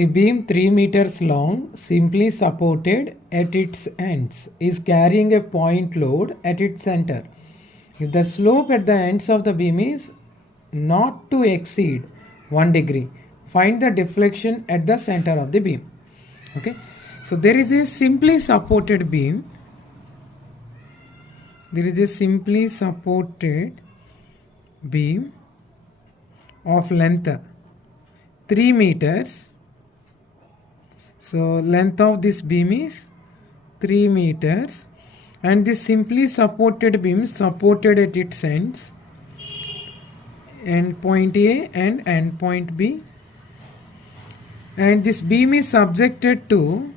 A beam 3 meters long, simply supported at its ends, is carrying a point load at its center. If the slope at the ends of the beam is not to exceed 1 degree, find the deflection at the center of the beam. Okay, so there is a simply supported beam. There is a simply supported beam of length 3 meters. So length of this beam is 3 meters, and this simply supported beam supported at its ends, end point A and end point B, and this beam is subjected to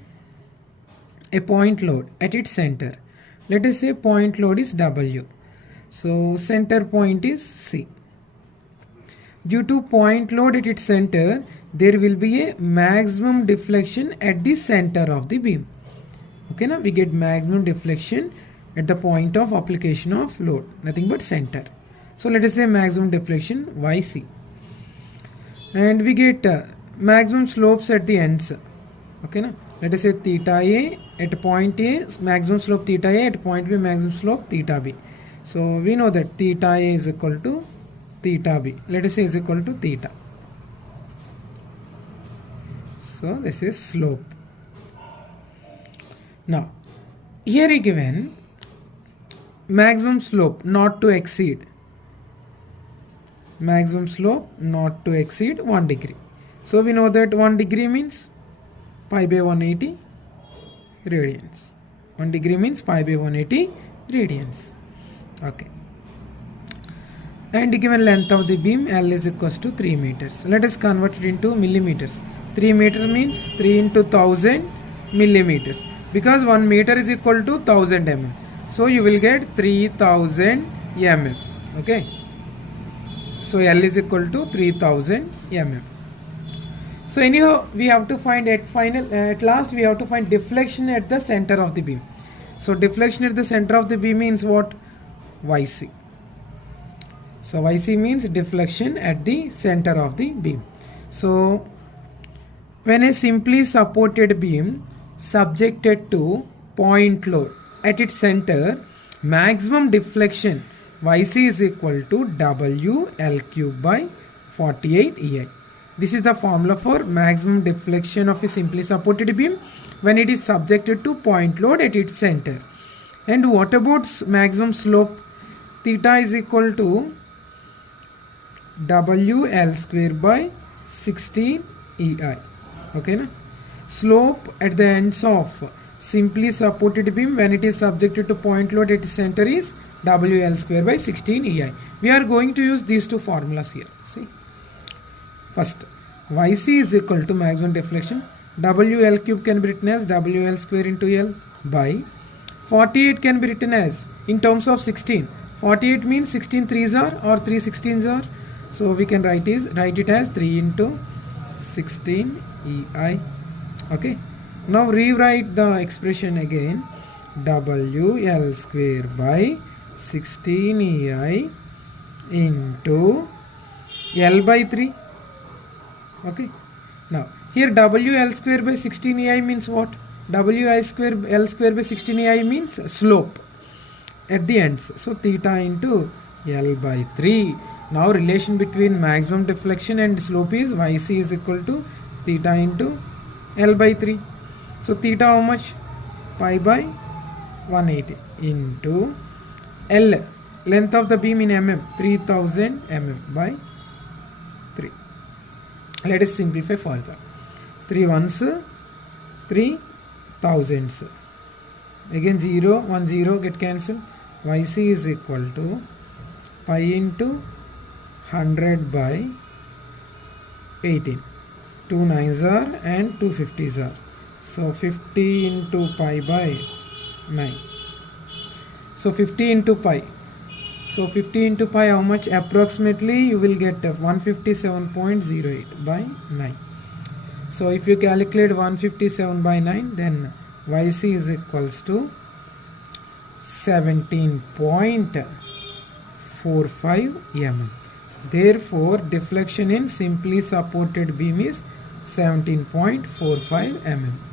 a point load at its center. Let us say point load is W. So center point is C. Due to point load at its center, there will be a maximum deflection at the center of the beam. Okay, now we get maximum deflection at the point of application of load, nothing but center. So let us say maximum deflection YC, and we get maximum slopes at the ends. Okay, now let us say theta A at point A, maximum slope theta A, at point B maximum slope theta B. So we know that theta A is equal to theta B. Let us say is equal to theta. So this is slope. Now here is given maximum slope not to exceed, maximum slope not to exceed 1 degree. So we know that 1 degree means pi by 180 radians. 1 degree means pi by 180 radians. Okay. And given length of the beam L is equals to 3 meters. Let us convert it into millimeters. 3 meters means 3 into 1000 millimeters, because 1 meter is equal to 1000 mm. So you will get 3000 mm. Okay. So L is equal to 3000 mm. So anyhow we have to find at last we have to find deflection at the center of the beam. So deflection at the center of the beam means what? YC. So YC means deflection at the center of the beam. So when a simply supported beam subjected to point load at its center, maximum deflection YC is equal to WL cube by 48 EI. This is the formula for maximum deflection of a simply supported beam when it is subjected to point load at its center. And what about maximum slope? Theta is equal to WL square by 16 EI. Okay, na? Slope at the ends of simply supported beam when it is subjected to point load at its center is WL square by 16 EI. We are going to use these two formulas here. See, first YC is equal to maximum deflection. WL cube can be written as WL square into L by 48 can be written as in terms of 16. 48 means 16 3s are or 3 16s are. So we can write it as 3 into 16 EI. Okay. Now rewrite the expression again. WL square by 16 EI into L by 3. Okay. Now here WL square by 16 EI means what? WI square L square by 16 EI means slope at the ends. So theta into L by 3. Now relation between maximum deflection and slope is YC is equal to theta into L by 3. So theta how much? Pi by 180 into L, length of the beam in mm, 3000 mm by 3. Let us simplify further. 3 ones, 3 thousands. Again 0, 1 0 get cancelled. YC is equal to pi into 100 by 18. 2 9s are and 2 50s are. So 50 into pi by 9. So 50 into pi. So 50 into pi how much? Approximately you will get 157.08 by 9. So if you calculate 157 by 9, then YC is equals to 17.45 mm. Therefore deflection in simply supported beam is 17.45 mm.